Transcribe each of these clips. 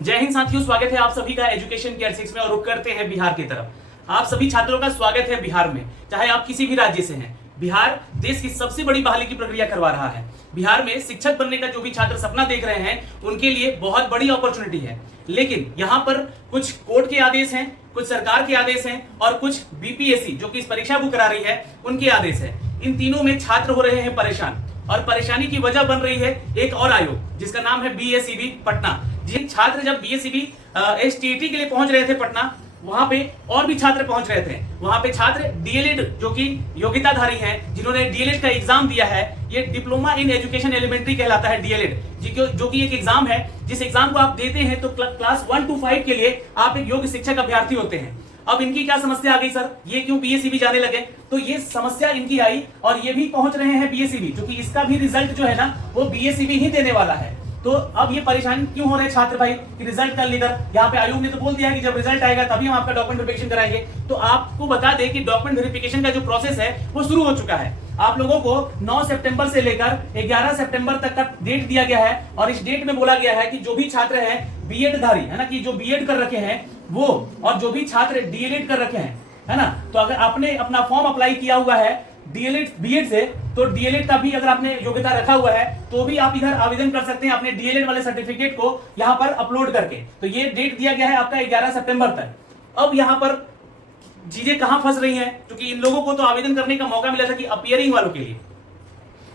जय हिंद साथियों, स्वागत है आप सभी का एजुकेशन केयर 6 में और रुक करते हैं बिहार की तरफ। आप सभी छात्रों का स्वागत है बिहार में, चाहे आप किसी भी राज्य से हैं। बिहार देश की सबसे बड़ी बहाली की प्रक्रिया करवा रहा है। बिहार में शिक्षक बनने का जो भी छात्र सपना देख रहे हैं उनके लिए बहुत बड़ी अपॉर्चुनिटी है, लेकिन यहाँ पर कुछ कोर्ट के आदेश हैं, कुछ सरकार के आदेश हैं और कुछ बीपीएससी जो कि इस परीक्षा को करा रही है उनके आदेश है। इन तीनों में छात्र हो रहे हैं परेशान और परेशानी की वजह बन रही है एक और आयोग जिसका नाम है बीएसईबी पटना। जिन छात्र जब बीएसईबी एसटीईटी के लिए पहुंच रहे थे पटना, वहां पे और भी छात्र पहुंच रहे थे। वहां पे छात्र डीएलएड जो कि योग्यताधारी हैं, जिन्होंने डीएलएड का एग्जाम दिया है, ये डिप्लोमा इन एजुकेशन एलिमेंट्री कहलाता है डीएलएड, जो कि एक एग्जाम है। जिस एग्जाम को आप देते हैं तो क्लास 1 to 5 के लिए आप एक योग्य शिक्षक अभ्यर्थी होते हैं। अब इनकी क्या समस्या आ गई सर, ये क्यों बीएसईबी जाने लगे? तो ये समस्या इनकी आई और ये भी पहुंच रहे हैं बीएसईबी, क्योंकि इसका भी रिजल्ट जो है ना वो बीएसईबी ही देने वाला है। तो अब ये परेशान क्यों हो रहे हैं छात्र भाई कि रिजल्ट कल लेकर? यहाँ पे आयोग ने तो बोल दिया है कि जब रिजल्ट आएगा तभी हम आपका डॉक्यूमेंट वेरिफिकेशन कराएंगे। तो आपको बता दें कि डॉक्यूमेंट वेरिफिकेशन का जो प्रोसेस है वो शुरू हो चुका है। आप लोगों को 9 सितंबर से लेकर 11 सितंबर तक का डेट दिया गया है और इस डेट में बोला गया है कि जो भी छात्र हैं बीएड धारी है ना, कि जो बीएड कर रखे हैं वो, और जो भी छात्र डीएलएड कर रखे हैं है ना, तो अगर आपने अपना फॉर्म अप्लाई किया हुआ है डीएलएड बीएड से, तो डीएलएड का भी अगर आपने योग्यता रखा हुआ है तो भी आप इधर आवेदन कर सकते हैं अपने डीएलएड वाले सर्टिफिकेट को यहाँ पर अपलोड करके। तो ये डेट दिया गया है आपका 11 सितंबर तक। अब यहाँ पर चीजें कहां फंस रही हैं, क्योंकि इन लोगों को तो आवेदन करने का मौका मिला था कि अपीयरिंग वालों के लिए,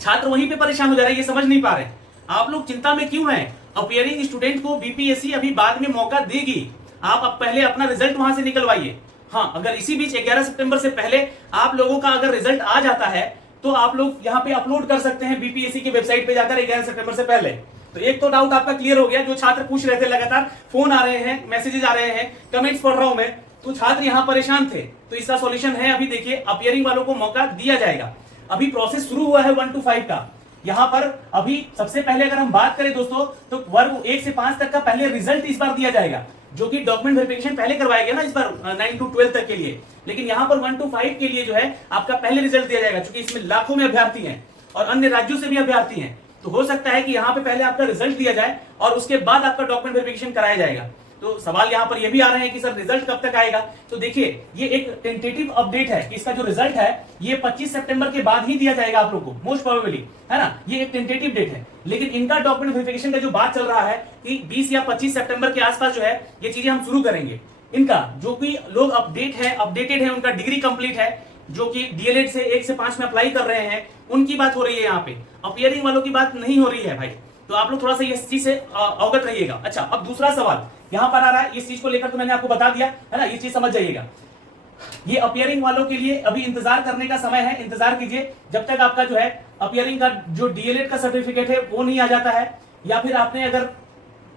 छात्र वहीं पे परेशान हो जा रहे हैं, ये समझ नहीं पा रहे। आप लोग चिंता में क्यों हैं? अपीयरिंग स्टूडेंट को बीपीएससी अभी बाद में मौका देगी। आप अब पहले अपना रिजल्ट वहां से निकलवाइए। हाँ, अगर इसी बीच 11 सितंबर से पहले आप लोगों का अगर रिजल्ट आ जाता है तो आप लोग यहाँ पे अपलोड कर सकते हैं बीपीएससी की वेबसाइट पे जाकर 11 सितंबर से पहले। तो एक तो डाउट आपका क्लियर हो गया। जो छात्र पूछ रहे थे, लगातार फोन आ रहे हैं, मैसेजेस आ रहे हैं, कमेंट्स पढ़ रहा हूं मैं, तो छात्र यहाँ परेशान थे। तो इसका सॉल्यूशन है, अभी देखिए अपीयरिंग वालों को मौका दिया जाएगा। अभी प्रोसेस शुरू हुआ है 1 to 5 का। यहाँ पर अभी सबसे पहले अगर हम बात करें दोस्तों, तो वर्ग 1 से 5 तक का पहले रिजल्ट इस बार दिया जाएगा, जो कि डॉक्यूमेंट वेरिफिकेशन पहले करवाया गया ना इस बार 9 to 12 तक के लिए। लेकिन यहाँ पर 1 to 5 के लिए जो है आपका पहले रिजल्ट दिया जाएगा, क्योंकि इसमें लाखों में अभ्यर्थी हैं और अन्य राज्यों से भी अभ्यर्थी हैं। तो हो सकता है कि यहाँ पे पहले आपका रिजल्ट दिया जाए और उसके बाद आपका डॉक्यूमेंट वेरिफिकेशन कराया जाएगा। तो सवाल यहाँ पर ये भी आ रहे हैं कि सर रिजल्ट कब तक आएगा? तो देखिए, ये एक टेंटेटिव अपडेट है कि इसका जो रिजल्ट है ये 25 सितंबर के बाद ही दिया जाएगा आप लोग को, मोस्ट प्रोबेबली, है ना। ये एक टेंटेटिव डेट है, लेकिन इनका डॉक्यूमेंट वेरिफिकेशन का जो बात चल रहा है कि 20 या 25 सितंबर के आसपास जो है ये चीजें हम शुरू करेंगे। इनका जो भी लोग अपडेटेड है, उनका डिग्री कंप्लीट है, जो कि डीएलएड से 1 से 5 में अप्लाई कर रहे हैं, उनकी बात हो रही है यहाँ पे। अपीयरिंग वालों की बात नहीं हो रही है भाई। तो आप लोग थोड़ा सा इस चीज से अवगत रहिएगा। अच्छा, अब दूसरा सवाल यहां पर आ रहा है, इस चीज को लेकर तो मैंने आपको बता दिया है ना, ये चीज समझ जाइएगा। ये अपीयरिंग वालों के लिए अभी इंतजार करने का समय है, इंतजार कीजिए जब तक आपका जो है अपीयरिंग का जो डीएलएड का सर्टिफिकेट है वो नहीं आ जाता है, या फिर आपने अगर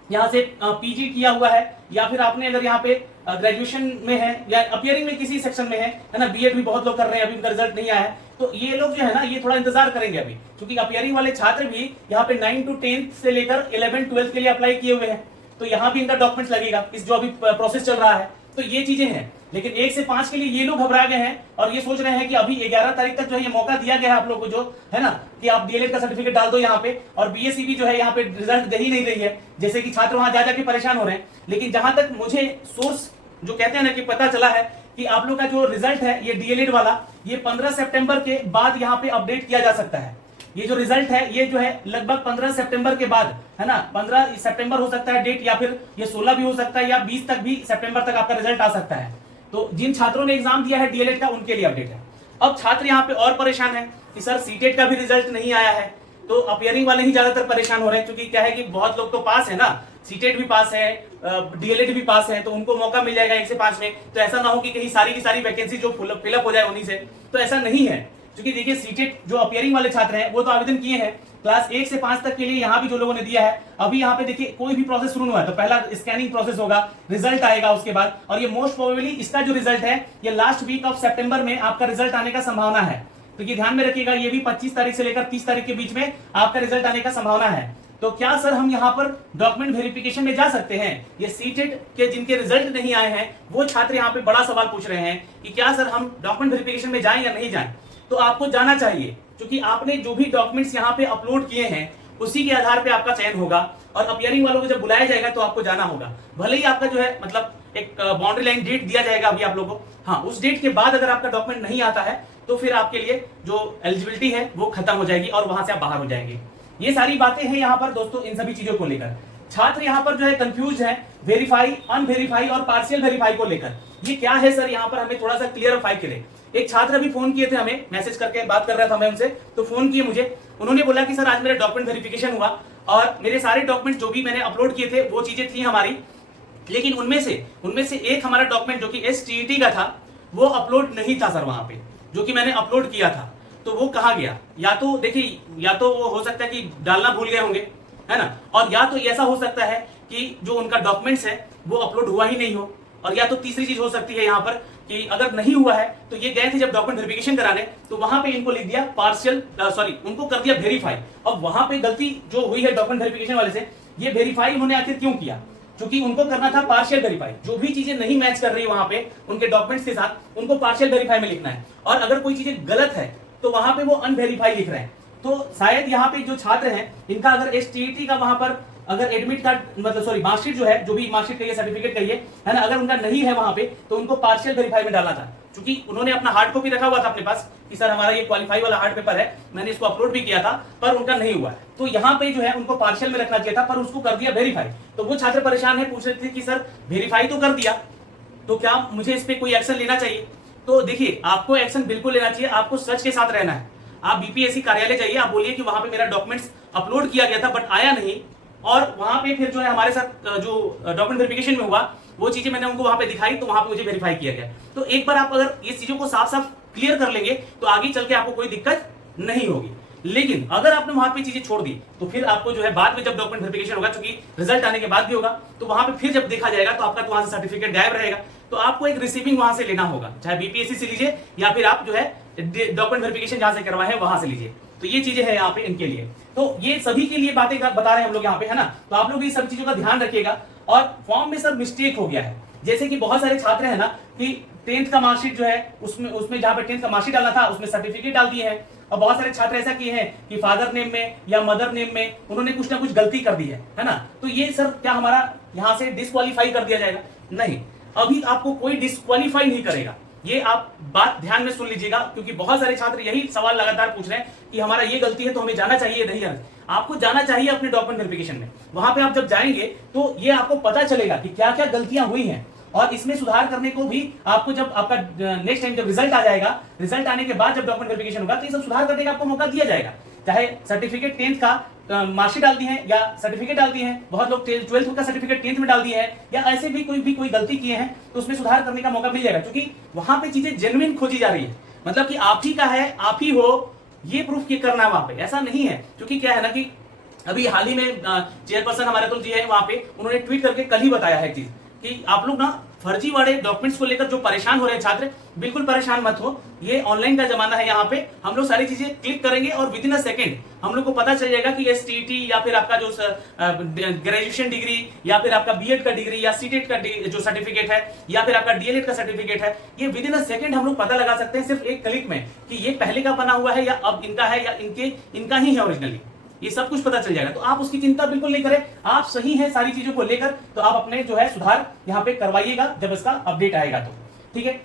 यहाँ से पीजी किया हुआ है, या फिर आपने अगर यहाँ पे ग्रेजुएशन में है या अपीयरिंग में किसी सेक्शन में है ना, बीएड भी बहुत लोग कर रहे हैं, अभी उनका रिजल्ट नहीं आया है। तो ये लोग जो है ना ये थोड़ा इंतजार करेंगे अभी, क्योंकि अपीयरिंग वाले छात्र भी यहाँ पे 9 to 10 से लेकर 11 12 के लिए अप्लाई किए हुए हैं। तो यहाँ भी इनका डॉक्यूमेंट्स लगेगा, इस जो अभी प्रोसेस चल रहा है। तो ये चीजें हैं, लेकिन 1 से 5 के लिए ये लोग घबरा गए हैं और ये सोच रहे हैं कि अभी 11 तारीख तक जो है ये मौका दिया गया है आप लोग को, जो है ना, कि आप डीएलएड का सर्टिफिकेट डाल दो यहाँ पे, और बीएसईबी जो है यहाँ पे रिजल्ट दे ही नहीं रही है, जैसे कि छात्र वहां जा जाके परेशान हो रहे हैं। लेकिन जहां तक मुझे सोर्स जो कहते हैं ना कि पता चला है कि आप लोग का जो रिजल्ट है ये डीएलएड वाला, ये 15 सितंबर के बाद यहाँ पे अपडेट किया जा सकता है। ये जो रिजल्ट है ये जो है लगभग 15 सितंबर के बाद, है ना, 15 सितंबर हो सकता है डेट, या फिर ये 16 भी हो सकता है, या 20 तक भी सितंबर तक आपका रिजल्ट आ सकता है। तो जिन छात्रों ने एग्जाम दिया है डीएलएड का उनके लिए अपडेट है। अब छात्र यहाँ पे और परेशान है कि सर सीटेट का भी रिजल्ट नहीं आया है। तो अपीयरिंग वाले ही ज्यादातर परेशान हो रहे हैं, क्योंकि क्या है कि बहुत लोग तो पास है ना, सीटेट भी पास है, डीएलएड भी पास है, तो उनको मौका मिल जाएगा 1 से 5 में। तो ऐसा ना हो कि कहीं सारी की सारी वैकेंसी जो फिलअप हो जाए उन्हीं से, तो ऐसा नहीं है। क्योंकि देखिए सीटेट जो अपीयरिंग वाले छात्र हैं वो तो आवेदन किए हैं क्लास 1 से 5 तक के लिए, यहाँ भी जो लोगों ने दिया है। अभी यहाँ पे देखिए कोई भी प्रोसेस शुरू हुआ है तो पहला स्कैनिंग प्रोसेस होगा, रिजल्ट आएगा उसके बाद, और ये मोस्ट प्रोबेबली इसका जो रिजल्ट है ये लास्ट वीक ऑफ सितंबर में आपका रिजल्ट आने का संभावना है। तो ये ध्यान में रखिएगा, ये भी 25 तारीख से लेकर 30 तारीख के बीच में आपका रिजल्ट आने का संभावना है। तो क्या सर हम यहाँ पर डॉक्यूमेंट वेरिफिकेशन में जा सकते हैं? ये सीटेट के जिनके रिजल्ट नहीं आए हैं वो छात्र यहाँ पे बड़ा सवाल पूछ रहे हैं कि क्या सर हम डॉक्यूमेंट वेरिफिकेशन में जाएं या नहीं जाएं। तो आपको जाना चाहिए, क्योंकि आपने जो भी डॉक्यूमेंट्स यहाँ पे अपलोड किए हैं उसी के आधार पे आपका चयन होगा। और अपियरिंग वालों को जब बुलाया जाएगा तो आपको जाना होगा, भले ही आपका जो है मतलब एक बाउंड्री लाइन डेट दिया जाएगा अभी आप लोगों को। हाँ, उस डेट के बाद अगर आपका डॉक्यूमेंट नहीं आता है तो फिर आपके लिए जो एलिजिबिलिटी है वो खत्म हो जाएगी और वहां से आप बाहर हो जाएंगे। ये सारी बातें हैं यहाँ पर दोस्तों, इन सभी चीजों को लेकर छात्र यहाँ पर जो है कंफ्यूज है वेरीफाई, अनवेरीफाई और पार्शियल वेरीफाई को लेकर। ये क्या है सर, यहाँ पर हमें थोड़ा सा क्लियरफाई करें। एक छात्र अभी फोन किए थे, हमें मैसेज करके बात कर रहा था मैं उनसे, तो फोन किए मुझे, उन्होंने बोला कि सर आज मेरा डॉक्यूमेंट वेरिफिकेशन हुआ और मेरे सारे डॉक्यूमेंट जो भी मैंने अपलोड किए थे वो चीजें थी हमारी, लेकिन उनमें से एक हमारा डॉक्यूमेंट जो कि STET का था वो अपलोड नहीं था सर वहां पे, जो कि मैंने अपलोड किया था। तो वो कहाँ गया? या तो देखिए, या तो वो हो सकता है कि डालना भूल गए होंगे, है ना, और या तो ऐसा हो सकता है कि जो उनका डॉक्यूमेंट्स है वो अपलोड हुआ ही नहीं हो, और या तो तीसरी चीज हो सकती है यहाँ पर कि अगर नहीं हुआ है तो ये गए थे जब डॉक्यूमेंट वेरिफिकेशन कराने तो वहां पे इनको लिख दिया पार्शियल, सॉरी उनको कर दिया वेरीफाई। अब वहां पे गलती जो हुई है डॉक्यूमेंट वेरिफिकेशन वाले से, ये वेरीफाई उन्होंने आखिर क्यों किया? क्योंकि उनको करना था पार्शियल वेरीफाई। जो भी चीजें नहीं मैच कर रही वहां पे उनके डॉक्यूमेंट्स के साथ, उनको पार्शियल वेरीफाई में लिखना है, और अगर कोई चीजें गलत है तो वहां पे वो अनवेरीफाई लिख रहे हैं। तो शायद यहाँ पे जो छात्र हैं इनका अगर STET का वहां पर अगर एडमिट कार्ड मतलब सॉरी मार्कशीट जो है, जो भी मार्कशीट कहिए सर्टिफिकेट कहिए, है ना, अगर उनका नहीं है वहां पे तो उनको पार्शियल वेरीफाई में डालना था। क्योंकि उन्होंने अपना हार्ड कॉपी रखा हुआ था अपने पास कि सर हमारा ये क्वालिफाई वाला हार्ड पेपर है, मैंने इसको अपलोड भी किया था पर उनका नहीं हुआ है, तो यहाँ पे जो है उनको पार्शियल में रखना चाहिए था, पर उसको कर दिया वेरीफाई। तो वो छात्र परेशान है, पूछ रहे थे कि सर वेरीफाई तो कर दिया तो क्या मुझे इस पे कोई एक्शन लेना चाहिए? तो देखिए, आपको एक्शन बिल्कुल लेना चाहिए, आपको सच के साथ रहना है। आप BPSC कार्यालय जाइए, आप बोलिए कि वहां पे मेरा डॉक्यूमेंट्स अपलोड किया गया था बट आया नहीं, और वहां पे फिर जो है हमारे साथ जो डॉक्यूमेंट वेरिफिकेशन में हुआ वो चीजें मैंने उनको वहां पे दिखाई तो वहां पे मुझे वेरीफाई किया गया। तो एक बार आप अगर इस चीजों को साफ साफ क्लियर कर लेंगे तो आगे चल के आपको कोई दिक्कत नहीं होगी। लेकिन अगर आपने वहां पे चीजें छोड़ दी तो फिर आपको जो है बाद में जब डॉक्यूमेंट वेरिफिकेशन होगा, क्योंकि रिजल्ट आने के बाद भी होगा, तो वहां पे फिर जब देखा जाएगा तो आपका तो वहां से सर्टिफिकेट गायब रहेगा। तो आपको एक रिसीविंग वहां से लेना होगा, चाहे BPSC से लीजिए या फिर आप जो है डॉक्यूमेंट वेरिफिकेशन जहां से करवाए हैं वहां से लीजिए। तो ये चीजें हैं यहाँ पे इनके लिए, तो ये सभी के लिए बातें बता रहे हैं हम लोग यहाँ पे, है ना। तो आप लोग ये सब चीजों का ध्यान रखिएगा। और फॉर्म में सर मिस्टेक हो गया है, जैसे कि बहुत सारे छात्र हैं ना कि 10th का मार्कशीट जो है उसमें जहां पे 10th का मार्कशीट डालना था उसमें सर्टिफिकेट डाल दिए हैं, और बहुत सारे छात्र ऐसा किए हैं कि फादर नेम में या मदर नेम में उन्होंने कुछ ना कुछ गलती कर दी है ना। तो ये सर क्या हमारा यहाँ से डिस्क्वालीफाई कर दिया जाएगा? नहीं, अभी आपको कोई डिस्क्वालीफाई नहीं करेगा। ये आप बात ध्यान में सुन लीजिएगा, क्योंकि बहुत सारे छात्र यही सवाल लगातार पूछ रहे हैं कि हमारा ये गलती है तो हमें जाना चाहिए, नहीं जाना। आपको जाना चाहिए अपने डॉक्यूमेंट वेरिफिकेशन में। वहां पे आप जब जाएंगे तो ये आपको पता चलेगा कि क्या क्या गलतियां हुई हैं, और इसमें सुधार करने को भी आपको जब आपका नेक्स्ट टाइम जब रिजल्ट आ जाएगा, रिजल्ट आने के बाद जब डॉक्यूमेंट वेरिफिकेशन होगा तो ये सब सुधार करने का आपको मौका दिया जाएगा। चाहे सर्टिफिकेट 10th का मार्कशीट डाल दी है या सर्टिफिकेट डाल दिए हैं, बहुत लोग 12th का सर्टिफिकेट 10th में डाल दिए हैं, या ऐसे भी कोई गलती किए हैं तो उसमें सुधार करने का मौका मिल जाएगा, क्योंकि वहां पे चीजें जेन्युइन खोजी जा रही है। मतलब कि आप ही का है, आप ही हो, ये प्रूफ करना है वहां पे, ऐसा नहीं है। क्योंकि क्या है ना कि अभी हाल ही में चेयरपर्सन हमारे अतुल जी है वहां पे, उन्होंने ट्वीट करके कल ही बताया है चीज कि आप लोग ना फर्जी वाले डॉक्यूमेंट्स को लेकर जो परेशान हो रहे हैं छात्र, बिल्कुल परेशान मत हो। ये ऑनलाइन का जमाना है, यहाँ पे हम लोग सारी चीजें क्लिक करेंगे और विद इन अ सेकंड हम लोग को पता चल जाएगा कि STET या फिर आपका जो ग्रेजुएशन डिग्री या फिर आपका B.Ed का डिग्री या CTET का जो सर्टिफिकेट है या फिर आपका DLED का सर्टिफिकेट है, ये विद इन अ सेकंड हम लोग पता लगा सकते हैं सिर्फ एक क्लिक में कि ये पहले का बना हुआ है या अब इनका है या इनका ही है ओरिजिनली। ये सब कुछ पता चल जाएगा, तो आप उसकी चिंता बिल्कुल नहीं करें। आप सही हैं सारी चीजों को लेकर, तो आप अपने जो है सुधार यहाँ पे करवाइएगा जब इसका अपडेट आएगा तो, ठीक है।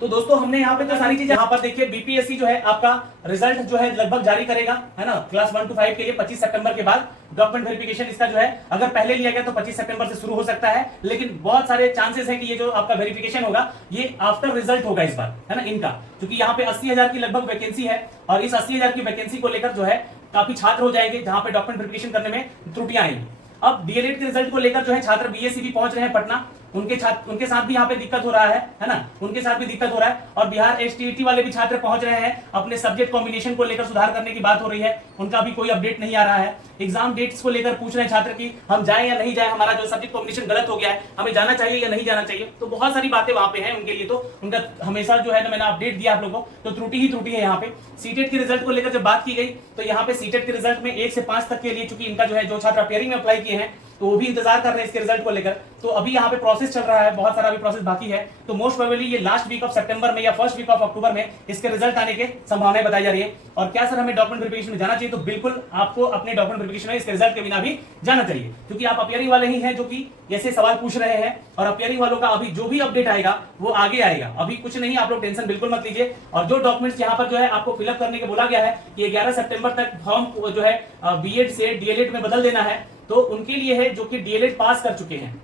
तो दोस्तों हमने यहाँ पे तो सारी चीजें, यहाँ पर देखिए BPSC जो है आपका रिजल्ट जो है लगभग जारी करेगा, है ना, क्लास 1 to 5 के लिए 25 सितंबर के बाद डॉक्यूमेंट वेरिफिकेशन इसका जो है अगर पहले लिया गया तो 25 सितंबर से शुरू हो सकता है, लेकिन बहुत सारे चांसेस है कि ये जो आपका वेरिफिकेशन होगा ये आफ्टर रिजल्ट होगा इस बार, है ना, इनका, क्योंकि यहाँ पे 80,000 की लगभग वैकेंसी है, और इस 80,000 की वैकेंसी को लेकर जो है काफी छात्र हो जाएंगे जहां पे डॉक्यूमेंट वेरिफिकेशन करने में त्रुटियां आएंगी। अब DLED के रिजल्ट को लेकर जो है छात्र BSc भी पहुंच रहे हैं पटना, उनके साथ भी यहाँ पे दिक्कत हो रहा है ना, उनके साथ भी दिक्कत हो रहा है। और बिहार STET वाले भी छात्र पहुंच रहे हैं, अपने सब्जेक्ट कॉम्बिनेशन को लेकर सुधार करने की बात हो रही है, उनका भी कोई अपडेट नहीं आ रहा है। एग्जाम डेट्स को लेकर पूछ रहे हैं छात्र की हम जाए या नहीं जाए, हमारा जो सब्जेक्ट कॉम्बिनेशन गलत हो गया है, हमें जाना चाहिए या नहीं जाना चाहिए। तो बहुत सारी बातें वहां पे हैं उनके लिए, तो उनका हमेशा जो है ना मैंने अपडेट दिया आप लोगों को, तो त्रुटि ही त्रुटि है यहाँ पे। CTET के रिजल्ट को लेकर जब बात की गई तो यहाँ पे CTET के रिजल्ट में 1 से 5 तक के लिए, चूंकि इनका जो है जो छात्र अपियरिंग में अप्लाई किए हैं तो वो भी इंतजार कर रहे हैं इसके रिजल्ट को लेकर। तो अभी यहाँ पे प्रोसेस चल रहा है, बहुत सारा अभी प्रोसेस बाकी है। तो मोस्ट प्रोबेबली ये लास्ट वीक ऑफ सितंबर में या फर्स्ट वीक ऑफ अक्टूबर में इसके रिजल्ट आने के संभावनाएं बताई जा रही है। और क्या सर हमें डॉक्यूमेंट वेरिफिकेशन में जाना चाहिए? तो बिल्कुल आपको अपने डॉक्यूमेंट वेरिफिकेशन में इसके रिजल्ट के बिना भी जाना चाहिए, क्योंकि आप अपियरिंग वाले ही हैं जो कि ऐसे सवाल पूछ रहे हैं। और अपियरिंग वालों का अभी जो भी अपडेट आएगा वो आगे आएगा, अभी कुछ नहीं, आप लोग टेंशन बिल्कुल मत लीजिए। और जो डॉक्यूमेंट्स यहाँ पर जो है आपको फिलअप करने के बोला गया है कि 11 सितंबर तक फॉर्म जो है बीएड से डीएलएड में बदल देना है, तो उनके लिए है जो कि डीएलएड पास कर चुके हैं,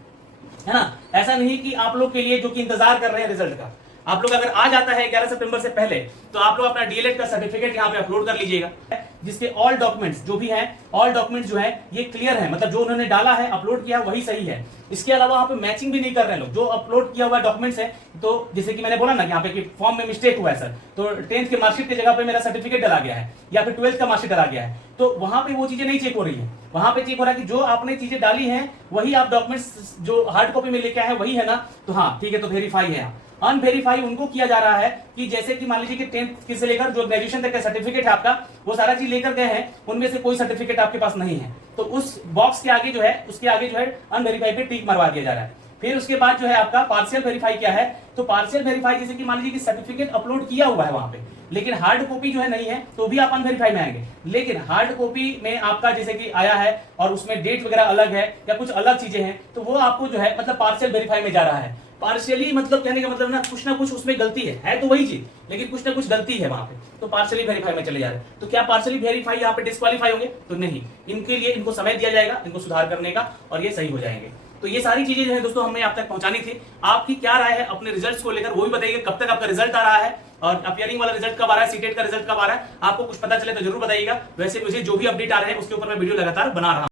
है ना। ऐसा नहीं कि आप लोग के लिए जो कि इंतजार कर रहे हैं रिजल्ट का। आप लोग अगर आ जाता है 11 सितंबर से पहले, तो आप लोग अपना डीएलएड का सर्टिफिकेट यहाँ पे अपलोड कर लीजिएगा, जिसके ऑल डॉक्यूमेंट्स जो भी हैं, ऑल डॉक्यूमेंट्स जो है ये क्लियर है, मतलब जो उन्होंने डाला है अपलोड किया वही सही है। इसके अलावा वहां पे मैचिंग भी नहीं कर रहे हैं लोग, जो अपलोड किया हुआ डॉक्यूमेंट्स है। तो जैसे कि मैंने बोला ना यहाँ पे कि फॉर्म में मिस्टेक हुआ है सर, तो 10th के मार्कशीट की जगह पे मेरा सर्टिफिकेट डाला गया है या फिर 12th का मार्कशीट डाला गया है, तो वहां पे वो चीजें नहीं चेक हो रही है। वहां पे चेक हो रहा है कि जो आपने चीजें डाली हैं वही आप डॉक्यूमेंट्स जो हार्ड कॉपी में लेके आए हैं वही है ना, तो हाँ ठीक है, तो वेरीफाई है। अनवेरीफाई उनको किया जा रहा है कि जैसे कि मान लीजिए कि 10th से लेकर जो ग्रेजुएशन तक का सर्टिफिकेट है आपका, वो सारा चीज लेकर गए हैं, उनमें से कोई सर्टिफिकेट आपके पास नहीं है, तो उस बॉक्स के आगे जो है, उसके आगे जो है अनवेरीफाई पे टिक मरवा दिया जा रहा है। फिर उसके बाद जो है आपका पार्शियल वेरीफाई क्या है, तो पार्शियल वेरीफाई जैसे कि मान लीजिए कि सर्टिफिकेट अपलोड किया हुआ है वहां पे, लेकिन हार्ड कॉपी जो है नहीं है, तो भी आप अनवेरीफाई में आएंगे। लेकिन हार्ड कॉपी में आपका जैसे कि आया है और उसमें डेट वगैरह अलग है या कुछ अलग चीजें हैं, तो वो आपको जो है मतलब पार्शियल वेरीफाई में जा रहा है। पार्शियली मतलब कहने का मतलब ना कुछ उसमें गलती है तो वही चीज, लेकिन कुछ ना कुछ गलती है वहां पे, तो पार्शियली वेरीफाई में चले जा रहे हैं। तो क्या पार्शियली वेरीफाई यहाँ पे डिस्क्वालीफाई होंगे? तो नहीं, इनके लिए इनको समय दिया जाएगा इनको सुधार करने का, और ये सही हो जाएंगे। तो ये सारी चीजें जो है दोस्तों हमने आप तक पहुंचानी थी। आपकी क्या राय है अपने रिजल्ट्स को लेकर, वो भी बताइए। कब तक आपका रिजल्ट आ रहा है और अपियरिंग वाला रिजल्ट कब आ रहा है, सीटेट का रिजल्ट कब आ रहा है, आपको कुछ पता चले तो जरूर बताइएगा। वैसे मुझे जो भी अपडेट आ रहे हैं उसके ऊपर मैं वीडियो लगातार बना रहा हूं।